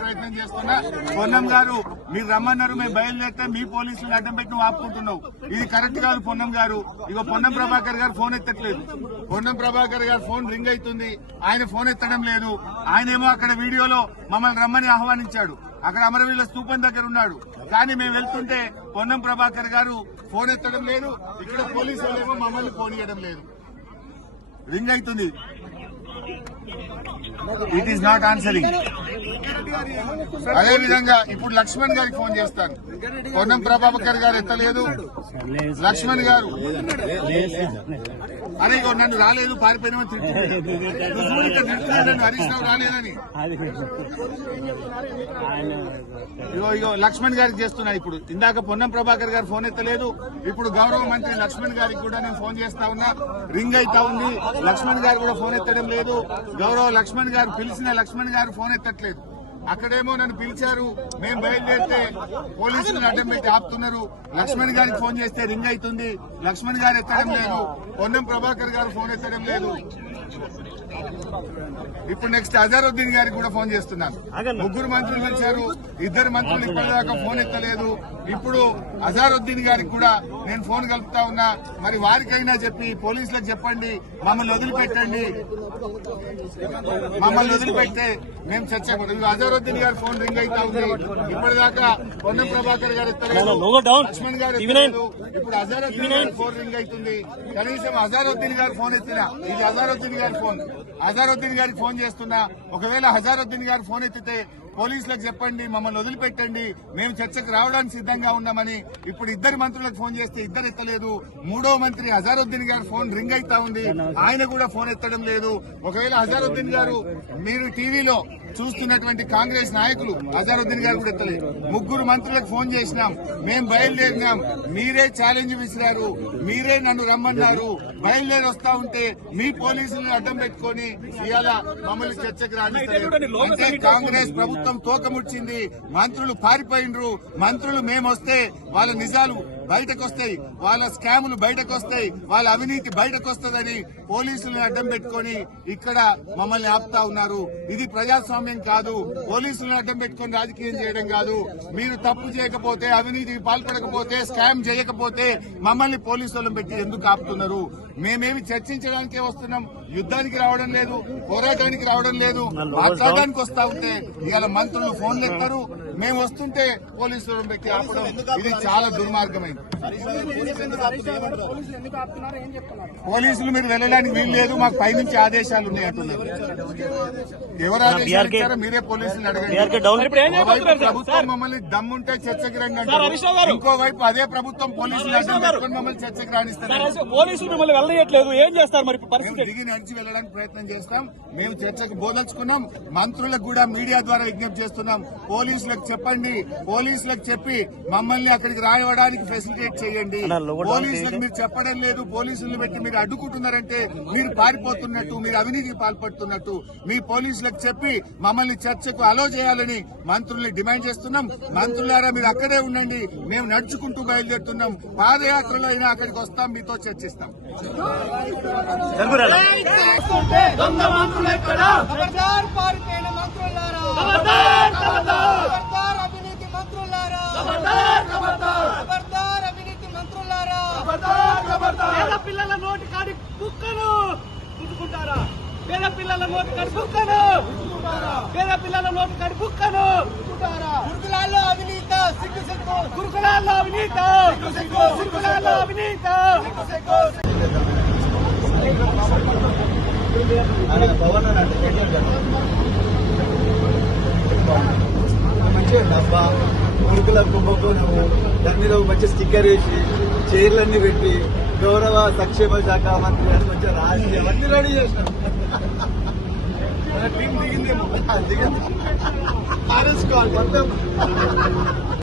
ప్రయత్నం చేస్తున్నా పొన్నం గారు మీరు రమ్మన్నారు, మేము బయలుదేరితే మీ పోలీసులు అడ్డం పెట్టి నువ్వు ఆపుకుంటున్నావు. ఇది కరెక్ట్ కాదు పొన్నం గారు. ఇగో పొన్నం ప్రభాకర్ గారు ఫోన్ ఎత్తట్లేదు. పొన్నం ప్రభాకర్ గారు ఫోన్ రింగ్ అవుతుంది, ఆయన ఫోన్ ఎత్తడం లేదు. ఆయనేమో అక్కడ వీడియోలో మమ్మల్ని రమ్మని ఆహ్వానించాడు, అక్కడ అమరవీరుల స్తూపం దగ్గర ఉన్నాడు. కానీ మేము వెళ్తుంటే పొన్నం ప్రభాకర్ గారు ఫోన్ ఎత్తడం లేదు, ఇక్కడ పోలీసులు ఏమో మమ్మల్ని ఫోన్ ఇవ్వడం లేదు. రింగ్ అవుతుంది, ఇట్ ఈస్ నాట్ ఆన్సరింగ్. అదేవిధంగా ఇప్పుడు లక్ష్మణ్ గారికి ఫోన్ చేస్తాను, పొన్నం ప్రభాకర్ గారు ఎత్తలేదు. లక్ష్మణ్ గారు అరే నన్ను రాలేదు పారిపోయినామని తిడుతున్నాను, హరీష్ రావు రాలేదని. ఇగో లక్ష్మణ్ గారికి చేస్తున్నా. ఇప్పుడు ఇందాక పొన్నం ప్రభాకర్ గారు ఫోన్ ఎత్తలేదు, ఇప్పుడు గౌరవ మంత్రి లక్ష్మణ్ గారికి కూడా నేను ఫోన్ చేస్తా ఉన్నా, రింగ్ అయితా ఉంది. లక్ష్మణ్ గారు కూడా ఫోన్ ఎత్తడం లేదు. గౌరవ లక్ష్మణ్ గారు పిలిచిన లక్ష్మణ్ గారు ఫోన్ ఎత్తట్లేదు. అక్కడేమో నన్ను పిలిచారు, మేము బయలుదేరితే పోలీసులను అడ్డం పెట్టి ఆపుతున్నారు. లక్ష్మణ్ గారికి ఫోన్ చేస్తే రింగ్ అవుతుంది, లక్ష్మణ్ గారు ఎత్తడం లేదు. పొన్నం ప్రభాకర్ గారు ఫోన్ ఎత్తడం లేదు. ఇప్పుడు నెక్స్ట్ అజారుద్దీన్ గారికి కూడా ఫోన్ చేస్తున్నాను. ముగ్గురు మంత్రులు పిలిచారు, ఇద్దరు మంత్రులు ఇప్పటిదాకా ఫోన్ ఎత్తలేదు. ఇప్పుడు అజారుద్దీన్ గారికి కూడా నేను ఫోన్ కలుపుతా ఉన్నా. మరి వారికైనా చెప్పి పోలీసులకు చెప్పండి, మమ్మల్ని వదిలిపెట్టండి, మమ్మల్ని వదిలిపెడితే మేము చర్చకూడదు. అజారుద్దీన్ గారి ఫోన్ రింగ్ అవుతా ఉంది, ఇప్పటిదాకా పొన్నం ప్రభాకర్ గారు ఎత్తలేదు, లక్ష్మణ్ గారు ఎత్తలేదు. ఇప్పుడు అజారుద్దీన్ గారి ఫోన్ రింగ్ అవుతుంది. కనీసం అజారుద్దీన్ గారు ఫోన్ ఎత్తినా, ఇది అజారుద్దీన్ గారి ఫోన్, అజారుద్దీన్ గారికి ఫోన్ చేస్తున్నా. ఒకవేళ అజారుద్దీన్ గారు ఫోన్ ఎత్తితే పోలీసులకు చెప్పండి, మమ్మల్ని వదిలిపెట్టండి, మేము చర్చకు రావడానికి సిద్ధంగా ఉన్నామని. ఇప్పుడు ఇద్దరు మంత్రులకు ఫోన్ చేస్తే ఇద్దరు ఎత్తలేదు. మూడో మంత్రి అజారుద్దీన్ గారు ఫోన్ రింగ్ అవుతా ఉంది, ఆయన కూడా ఫోన్ ఎత్తడం లేదు. ఒకవేళ అజారుద్దీన్ గారు మీరు టీవీలో చూస్తున్నటువంటి కాంగ్రెస్ నాయకులు అజారుద్దీన్ గారు కూడా ఎత్తలేదు. ముగ్గురు మంత్రులకు ఫోన్ చేసినాం, మేం బయలుదేరినాం, మీరే ఛాలెంజ్ విసిరారు, మీరే నన్ను రమ్మన్నారు. బయలుదేరి వస్తా ఉంటే మీ పోలీసులను అడ్డం పెట్టుకుని ఇవాళ మమ్మల్ని చర్చకు రానిస్తలేదు. అంటే కాంగ్రెస్ ప్రభుత్వం తోకముచ్చింది, మంత్రులు పారిపోయినరు. మంత్రులు మేమొస్తే వాళ్ళ నిజాలు బయటకు వస్తాయి, వాళ్ళ స్కాములు బయటకు వస్తాయి, వాళ్ళ అవినీతి బయటకు వస్తుందని పోలీసులను అడ్డం పెట్టుకుని ఇక్కడ మమ్మల్ని ఆపుతా ఉన్నారు. ఇది ప్రజాస్వామ్యం కాదు. పోలీసులను అడ్డం పెట్టుకుని రాజకీయం చేయడం కాదు. మీరు తప్పు చేయకపోతే, అవినీతికి పాల్పడకపోతే, స్కామ్ చేయకపోతే మమ్మల్ని పోలీసులను పెట్టి ఎందుకు ఆపుతున్నారు? మేమేమి చర్చించడానికే వస్తున్నాం, యుద్ధానికి రావడం లేదు, పోరాటానికి రావడం లేదు. మాట్లాడడానికి వస్తా ఉంటే ఇవాళ మంత్రులు ఫోన్లు ఎత్తారు, మేము వస్తుంటే పోలీసులను పెట్టి ఆపడం ఇది చాలా దుర్మార్గమైంది. పోలీసులు మీరు వెళ్ళడానికి వీలు లేదు, మాకు పైనుంచి ఆదేశాలు ఉన్నాయి అంటున్నారు. ఎవరు ఆదేశాలు ఇచ్చారో మీరే పోలీసులు అడగండి. ప్రభుత్వం మమ్మల్ని దమ్ముంటే చర్చకి రండి అంటారు, ఇంకోవైపు అదే ప్రభుత్వం పోలీసులు అడ్డం పెట్టుకుని మమ్మల్ని చర్చకి రాణిస్తారు. పోలీసులు మిమ్మల్ని వెళ్ళట్లేదు, ఏం చేస్తారు మరి? మేము దిగి నడిచి వెళ్ళడానికి ప్రయత్నం చేస్తాం. మేము చర్చకు బోదలుచుకున్నాం. మంత్రులకు కూడా మీడియా ద్వారా విజ్ఞప్తి చేస్తున్నాం, పోలీసులకు చెప్పండి, పోలీసులకు చెప్పి మమ్మల్ని అక్కడికి రాయడానికి ఫెసిలిటేట్ చేయండి. పోలీసులకు మీరు చెప్పడం లేదు, పోలీసులను పెట్టి మీరు అడ్డుకుంటున్నారంటే మీరు పారిపోతున్నట్టు, మీరు అవినీతికి పాల్పడుతున్నట్టు. మీ పోలీసులకు చెప్పి మమ్మల్ని చర్చకు అలో చేయాలని మంత్రుల్ని డిమాండ్ చేస్తున్నాం. మంత్రులారా మీరు అక్కడే ఉండండి, మేము నడుచుకుంటూ బయలుదేరుతున్నాం. పాదయాత్రలో అయినా అక్కడికి వస్తాం, మీతో చర్చిస్తాం. పిల్లల నోటి కాడి కుక్కను గుట్టుకుంటారా? పేద పిల్లల నోటి కాడి కుక్కను పేద పిల్లల నోటి కాడి కుక్కను గురుకులాల్లో అవినీత, గురుకులాల్లో అవినీత, గురుకులాల్లో అవినీత. పవన్ అని అంటే మంచిగా డబ్బా మురుకుల కుంభకోణము దాని మీద ఒక మంచి స్టిక్కర్ వేసి చైర్లన్నీ పెట్టి గౌరవ సంక్షేమ శాఖ మంత్రి అని మంచిగా రాసి అవన్నీ రెడీ చేసినాం. టీం దిగిందేమో దిగింది ఆర్ఎస్ కాల్ మొత్తం